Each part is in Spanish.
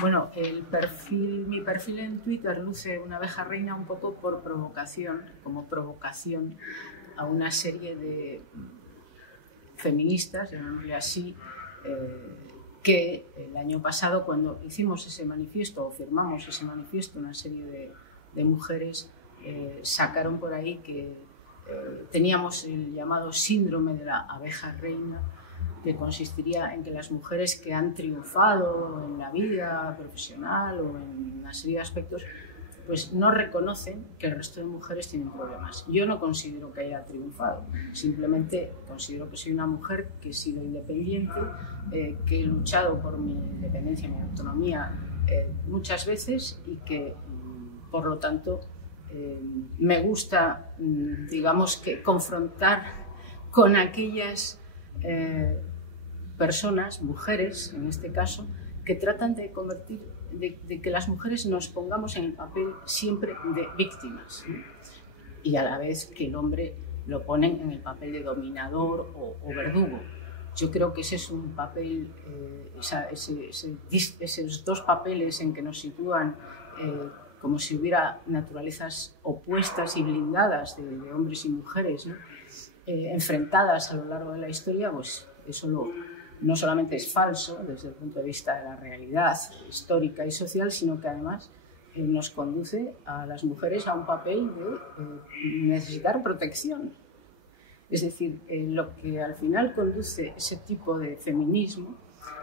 Bueno, mi perfil en Twitter luce una abeja reina un poco por provocación, como provocación a una serie de feministas, llamémosle así, que el año pasado, cuando hicimos ese manifiesto o firmamos ese manifiesto, una serie de mujeres sacaron por ahí que teníamos el llamado síndrome de la abeja reina, que consistiría en que las mujeres que han triunfado en la vida profesional o en una serie de aspectos, pues no reconocen que el resto de mujeres tienen problemas. Yo no considero que haya triunfado, simplemente considero que soy una mujer que he sido independiente, que he luchado por mi independencia, mi autonomía muchas veces y que, por lo tanto, me gusta, digamos, que confrontar con aquellas personas, mujeres en este caso, que tratan de convertir, de que las mujeres nos pongamos en el papel siempre de víctimas, ¿no? Y a la vez que el hombre lo ponen en el papel de dominador o verdugo. Yo creo que ese es un papel, esos dos papeles en que nos sitúan como si hubiera naturalezas opuestas y blindadas de hombres y mujeres, ¿no? Enfrentadas a lo largo de la historia, pues eso no solamente es falso desde el punto de vista de la realidad histórica y social, sino que además nos conduce a las mujeres a un papel de necesitar protección. Es decir, lo que al final conduce ese tipo de feminismo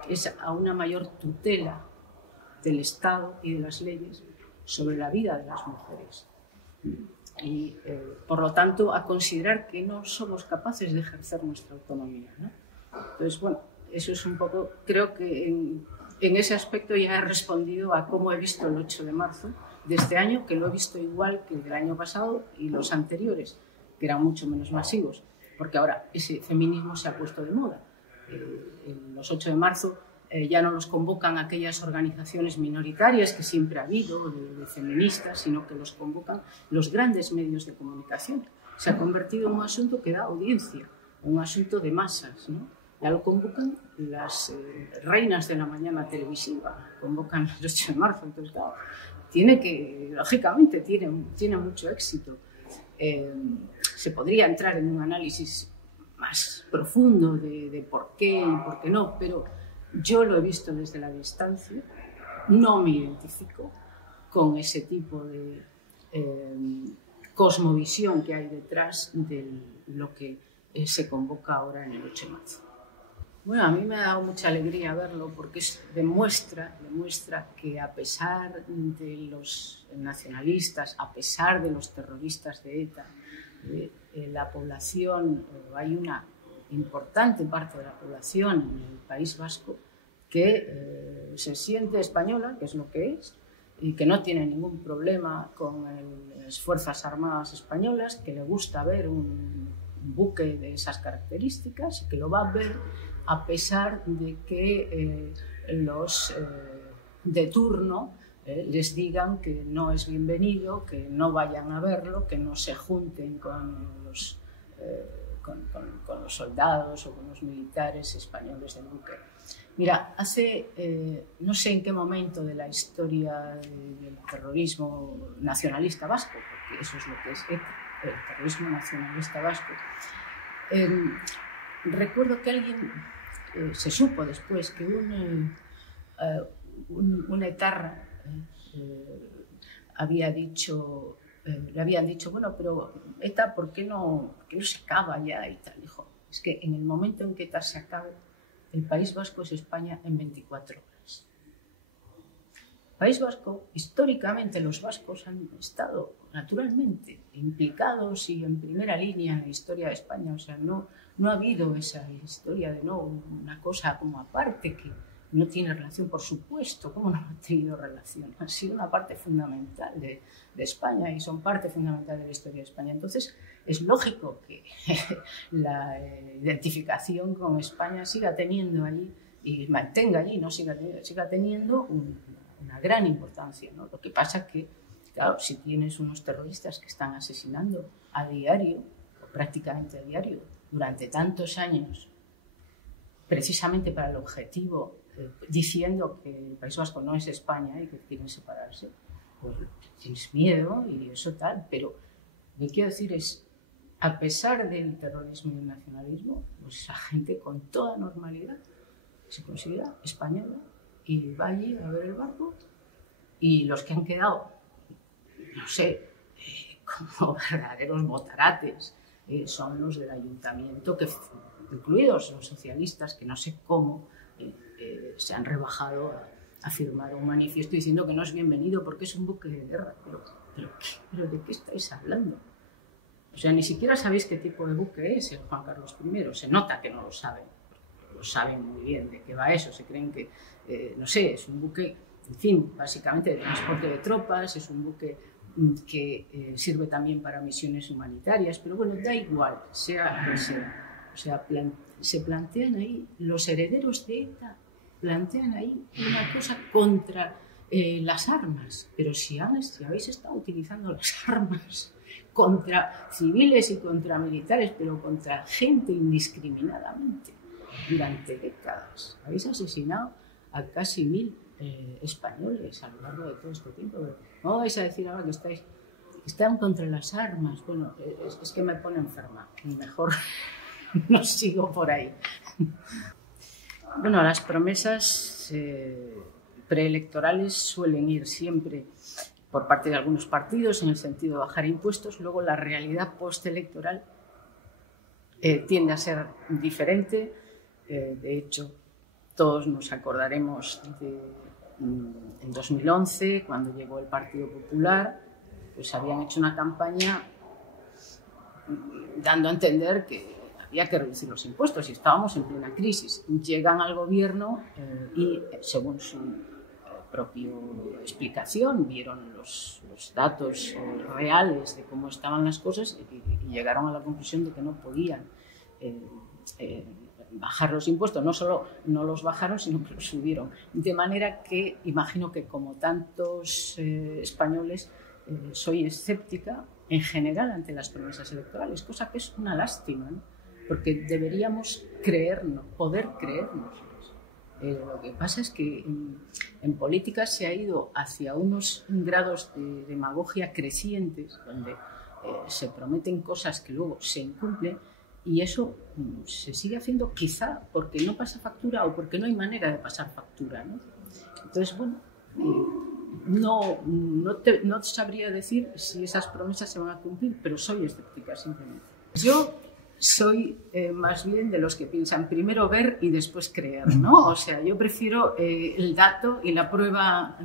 es a una mayor tutela del Estado y de las leyes sobre la vida de las mujeres. Y, por lo tanto, a considerar que no somos capaces de ejercer nuestra autonomía, ¿no? Entonces, bueno, eso es un poco, creo que en ese aspecto ya he respondido a cómo he visto el 8 de marzo de este año, que lo he visto igual que el del año pasado y los anteriores, que eran mucho menos masivos, porque ahora ese feminismo se ha puesto de moda. En los 8 de marzo ya no los convocan aquellas organizaciones minoritarias que siempre ha habido de feministas, sino que los convocan los grandes medios de comunicación. Se ha convertido en un asunto que da audiencia, un asunto de masas, ¿no? Ya lo convocan las reinas de la mañana televisiva, convocan el 8 de marzo, entonces claro, lógicamente tiene mucho éxito. Se podría entrar en un análisis más profundo de por qué y por qué no, pero yo lo he visto desde la distancia, no me identifico con ese tipo de cosmovisión que hay detrás de lo que se convoca ahora en el 8 de marzo. Bueno, a mí me ha dado mucha alegría verlo porque demuestra que a pesar de los nacionalistas, a pesar de los terroristas de ETA, la población, hay una importante parte de la población en el País Vasco que se siente española, que es lo que es, y que no tiene ningún problema con las Fuerzas Armadas españolas, que le gusta ver un buque de esas características y que lo va a ver a pesar de que los de turno les digan que no es bienvenido, que no vayan a verlo, que no se junten con los soldados o con los militares españoles del buque. Mira, no sé en qué momento de la historia del terrorismo nacionalista vasco, porque eso es lo que es el terrorismo nacionalista vasco, recuerdo que alguien, se supo después, que un etarra le habían dicho, bueno, pero ETA, ¿por qué no se acaba ya? Y tal. Dijo, es que en el momento en que ETA se acabe, el País Vasco es España en 24 horas. País Vasco, históricamente los vascos han estado naturalmente implicados y en primera línea en la historia de España, o sea, no ha habido esa historia de una cosa como aparte que no tiene relación, por supuesto, ¿cómo no ha tenido relación? Ha sido una parte fundamental de España y son parte fundamental de la historia de España. Entonces, es lógico que la identificación con España siga teniendo allí y mantenga allí, ¿no? siga teniendo una gran importancia, ¿no? Lo que pasa es que, claro, si tienes unos terroristas que están asesinando a diario, o prácticamente a diario, durante tantos años, precisamente para el objetivo diciendo que el País Vasco no es España y que quieren separarse, pues tienes miedo y eso tal, pero lo que quiero decir es, a pesar del terrorismo y del nacionalismo, pues esa gente con toda normalidad se considera española y va allí a ver el barco, y los que han quedado, no sé, como verdaderos botarates, son los del ayuntamiento, que, incluidos los socialistas, que no sé cómo se han rebajado a firmar un manifiesto diciendo que no es bienvenido porque es un buque de guerra. ¿Pero de qué estáis hablando? O sea, ni siquiera sabéis qué tipo de buque es el Juan Carlos I. Se nota que no lo saben. Lo saben muy bien de qué va eso. Se creen que, no sé, es un buque, en fin, básicamente de transporte de tropas, es un buque que sirve también para misiones humanitarias, pero bueno, da igual, sea que sea. O sea, se plantean ahí, los herederos de ETA, plantean ahí una cosa contra las armas, pero si habéis estado utilizando las armas contra civiles y contra militares, pero contra gente indiscriminadamente durante décadas, habéis asesinado a casi 1000 españoles a lo largo de todo este tiempo. ¿Cómo vais a decir ahora que están contra las armas? Bueno, es que me pone enferma, mejor no sigo por ahí. Bueno, las promesas preelectorales suelen ir siempre por parte de algunos partidos en el sentido de bajar impuestos. Luego la realidad postelectoral tiende a ser diferente. De hecho, todos nos acordaremos en 2011, cuando llegó el Partido Popular, pues habían hecho una campaña dando a entender que había que reducir los impuestos y estábamos en plena crisis. Llegan al gobierno y, según su propia explicación, vieron los datos reales de cómo estaban las cosas y llegaron a la conclusión de que no podían bajar los impuestos. No solo no los bajaron, sino que los subieron. De manera que imagino que, como tantos españoles, soy escéptica en general ante las promesas electorales, cosa que es una lástima, ¿no? Porque deberíamos poder creernos. Lo que pasa es que en política se ha ido hacia unos grados de demagogia crecientes, donde se prometen cosas que luego se incumplen, y eso se sigue haciendo quizá porque no pasa factura o porque no hay manera de pasar factura, ¿no? Entonces, bueno, no sabría decir si esas promesas se van a cumplir, pero soy escéptica simplemente. Yo soy más bien de los que piensan primero ver y después creer, ¿no? O sea, yo prefiero el dato y la prueba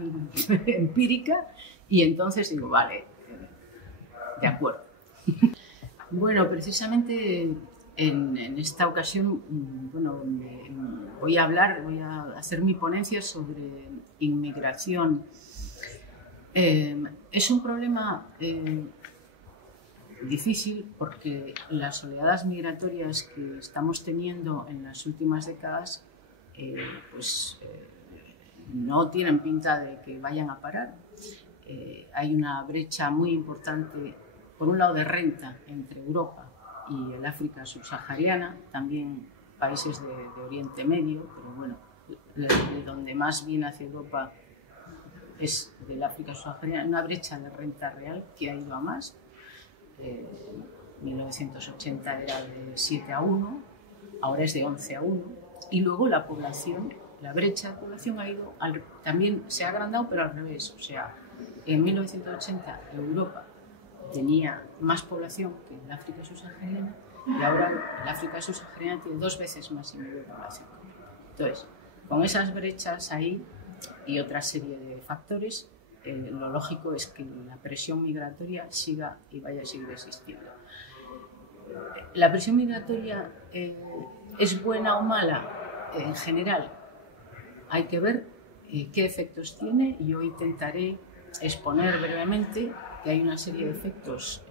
empírica, y entonces digo, vale, de acuerdo. Bueno, precisamente en esta ocasión, bueno, voy a hacer mi ponencia sobre inmigración. Es un problema difícil porque las oleadas migratorias que estamos teniendo en las últimas décadas no tienen pinta de que vayan a parar. Hay una brecha muy importante, por un lado, de renta entre Europa y el África subsahariana, también países de Oriente Medio, pero bueno, de donde más viene hacia Europa es del África subsahariana, una brecha de renta real que ha ido a más. 1980 era de 7-1, ahora es de 11-1, y luego la brecha de población también se ha agrandado, pero al revés. O sea, en 1980 Europa tenía más población que el África subsahariana, y ahora el África subsahariana tiene 2 veces más y medio de población. Entonces, con esas brechas ahí y otra serie de factores, lo lógico es que la presión migratoria siga y vaya a seguir existiendo. ¿La presión migratoria es buena o mala? En general, hay que ver qué efectos tiene. Yo intentaré exponer brevemente que hay una serie de efectos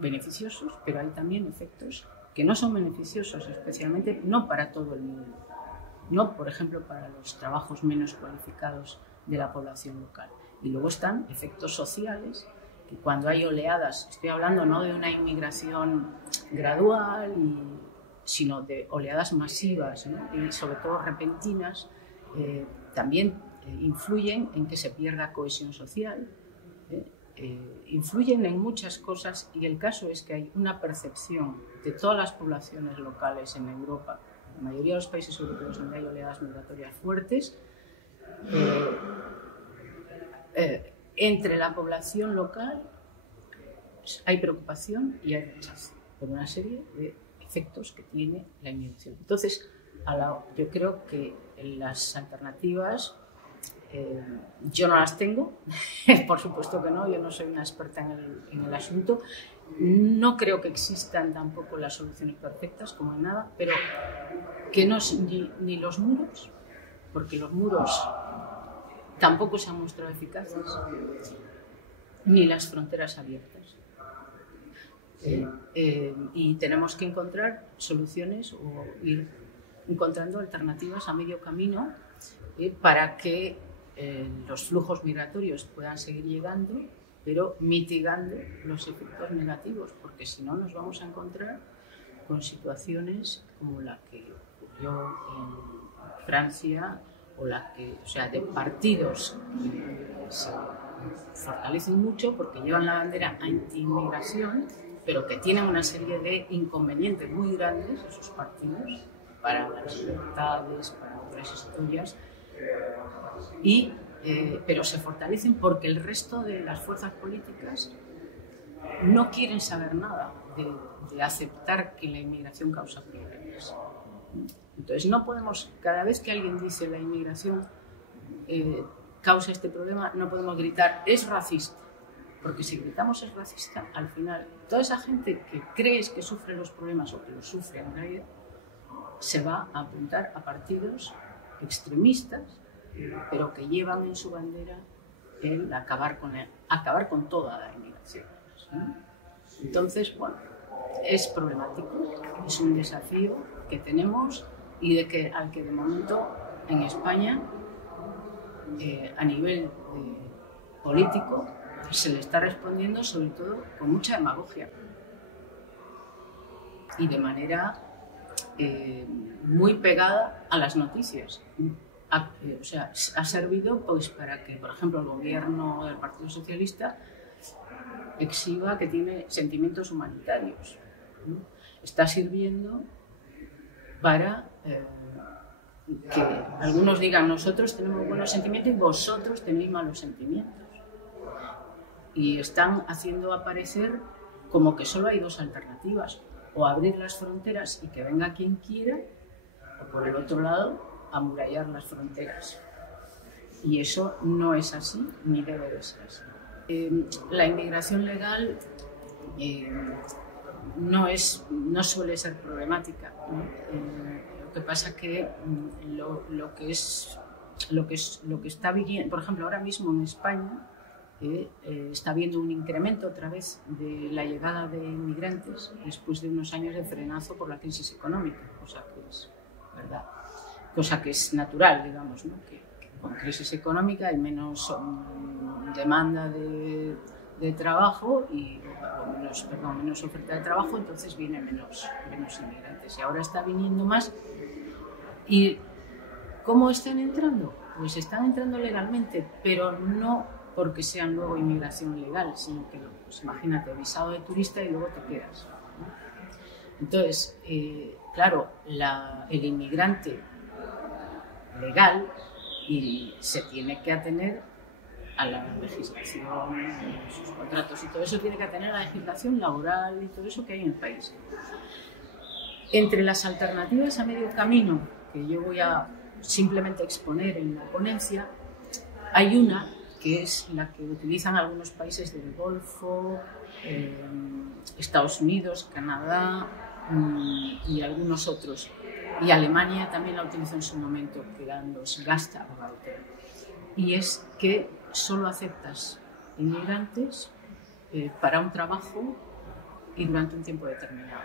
beneficiosos, pero hay también efectos que no son beneficiosos, especialmente no para todo el mundo, no, por ejemplo, para los trabajos menos cualificados de la población local. Y luego están efectos sociales, que cuando hay oleadas, estoy hablando no de una inmigración gradual, sino de oleadas masivas, ¿no? Y sobre todo repentinas, también influyen en que se pierda cohesión social, influyen en muchas cosas, y el caso es que hay una percepción de todas las poblaciones locales en Europa, en la mayoría de los países europeos donde hay oleadas migratorias fuertes, entre la población local hay preocupación y hay rechazo por una serie de efectos que tiene la inmigración. Entonces, yo creo que las alternativas, yo no las tengo, por supuesto que no, yo no soy una experta en el asunto, no creo que existan tampoco las soluciones perfectas, como en nada, pero que no ni los muros, porque los muros tampoco se han mostrado eficaces, ni las fronteras abiertas. Y tenemos que encontrar soluciones o ir encontrando alternativas a medio camino para que los flujos migratorios puedan seguir llegando, pero mitigando los efectos negativos, porque si no nos vamos a encontrar con situaciones como la que ocurrió en Francia, o sea, de partidos que se fortalecen mucho porque llevan la bandera anti-inmigración, pero que tienen una serie de inconvenientes muy grandes, esos partidos, para las libertades, para otras historias, pero se fortalecen porque el resto de las fuerzas políticas no quieren saber nada de aceptar que la inmigración causa problemas. Entonces no podemos, cada vez que alguien dice la inmigración causa este problema, no podemos gritar es racista, porque si gritamos es racista, al final toda esa gente que crees que sufre los problemas o que los sufre en realidad, se va a apuntar a partidos extremistas, pero que llevan en su bandera el acabar con toda la inmigración. Entonces, bueno, es problemático, es un desafío que tenemos y al que de momento en España, a nivel político, se le está respondiendo sobre todo con mucha demagogia y de manera muy pegada a las noticias. O sea, ha servido pues para que, por ejemplo, el gobierno del Partido Socialista exhiba que tiene sentimientos humanitarios, ¿no? Está sirviendo para que algunos digan nosotros tenemos buenos sentimientos y vosotros tenéis malos sentimientos. Y están haciendo aparecer como que solo hay dos alternativas: o abrir las fronteras y que venga quien quiera, o por el otro lado, amurallar las fronteras. Y eso no es así, ni debe de ser así. La inmigración legal no suele ser problemática, ¿no? Lo que pasa que lo que está viviendo, por ejemplo, ahora mismo en España, está habiendo un incremento otra vez de la llegada de inmigrantes después de unos años de frenazo por la crisis económica, cosa que es verdad, cosa que es natural, digamos, ¿no? Que con crisis económica hay menos demanda de trabajo y menos oferta de trabajo, entonces vienen menos inmigrantes y ahora está viniendo más. ¿Y cómo están entrando? Pues están entrando legalmente, pero no porque sean luego inmigración legal, sino que, pues imagínate, visado de turista y luego te quedas, ¿no? Entonces, claro, el inmigrante legal y se tiene que atener a la legislación, sus contratos y todo eso, tiene que atener a la legislación laboral y todo eso que hay en el país. Entre las alternativas a medio camino, que yo voy a simplemente exponer en la ponencia, hay una que es la que utilizan algunos países del Golfo, Estados Unidos, Canadá y algunos otros. Y Alemania también la utilizó en su momento, que eran los Gastarbeiter. Y es que solo aceptas inmigrantes para un trabajo y durante un tiempo determinado.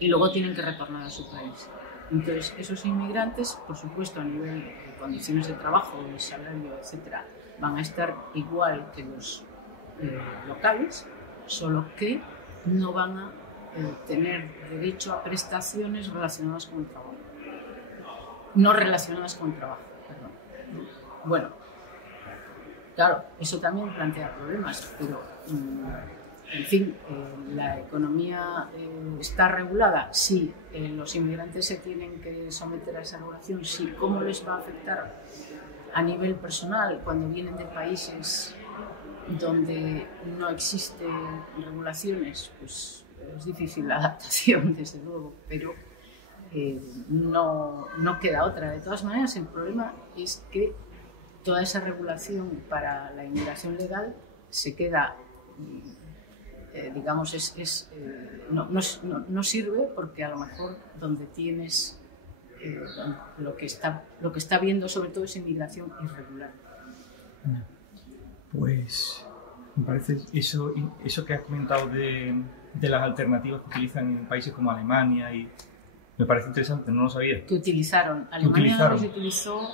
Y luego tienen que retornar a su país. Entonces, esos inmigrantes, por supuesto, a nivel de condiciones de trabajo, de salario, etcétera, van a estar igual que los locales, solo que no van a tener derecho a prestaciones relacionadas con el trabajo. no relacionadas con trabajo, perdón. Bueno, claro, eso también plantea problemas, pero en fin, la economía está regulada. Sí, los inmigrantes se tienen que someter a esa regulación. Sí, ¿cómo les va a afectar a nivel personal cuando vienen de países donde no existen regulaciones? Pues es difícil la adaptación, desde luego, pero no queda otra. De todas maneras, el problema es que toda esa regulación para la inmigración legal se queda, digamos, no sirve, porque a lo mejor donde tienes lo que está viendo sobre todo es inmigración irregular. Pues me parece eso que has comentado de las alternativas que utilizan en países como Alemania, y me parece interesante, no lo sabía. Que utilizaron. Alemania los utilizó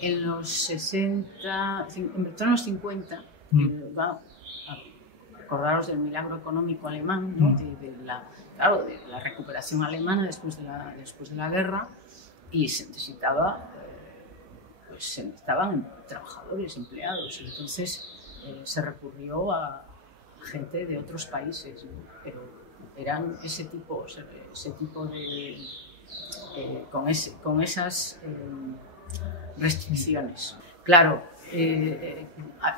en los 60, en los 50, acordaros del milagro económico alemán, ¿no? de la recuperación alemana después de la guerra, y se necesitaban trabajadores, empleados, y entonces se recurrió a gente de otros países, ¿no? Pero eran ese tipo de con esas restricciones. Claro,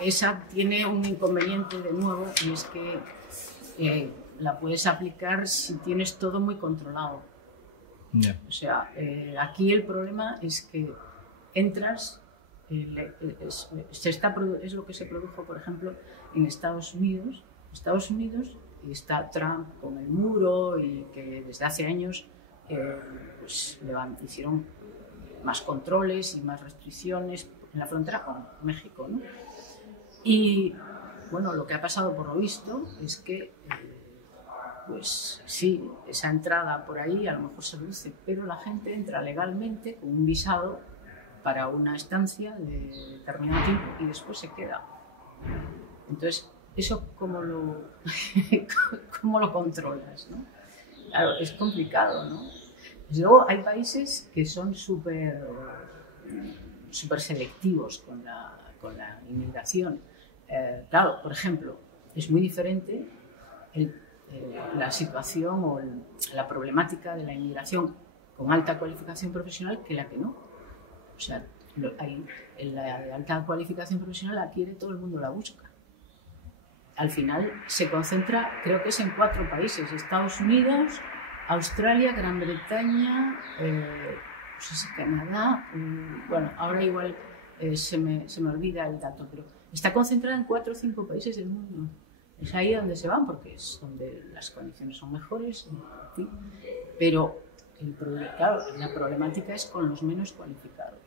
esa tiene un inconveniente de nuevo, y es que la puedes aplicar si tienes todo muy controlado. Yeah. O sea, aquí el problema es que entras, es lo que se produjo, por ejemplo, en Estados Unidos. Estados Unidos, y está Trump con el muro, y que desde hace años pues hicieron más controles y más restricciones en la frontera con México, ¿no? Y bueno, lo que ha pasado, por lo visto, es que pues sí, esa entrada por ahí a lo mejor se reduce, pero la gente entra legalmente con un visado para una estancia de determinado tiempo y después se queda. Entonces, ¿eso cómo lo controlas, ¿no? Claro, es complicado, ¿no? Luego hay países que son súper selectivos con la inmigración. Claro, por ejemplo, es muy diferente la situación o la problemática de la inmigración con alta cualificación profesional que la que no. O sea, la de alta cualificación profesional la quiere, todo el mundo la busca. Al final se concentra, creo que es en 4 países: Estados Unidos, Australia, Gran Bretaña, no sé si Canadá, bueno, ahora igual se me olvida el dato, pero está concentrada en 4 o 5 países del mundo. Es ahí donde se van, porque es donde las condiciones son mejores, en fin. Pero claro, la problemática es con los menos cualificados.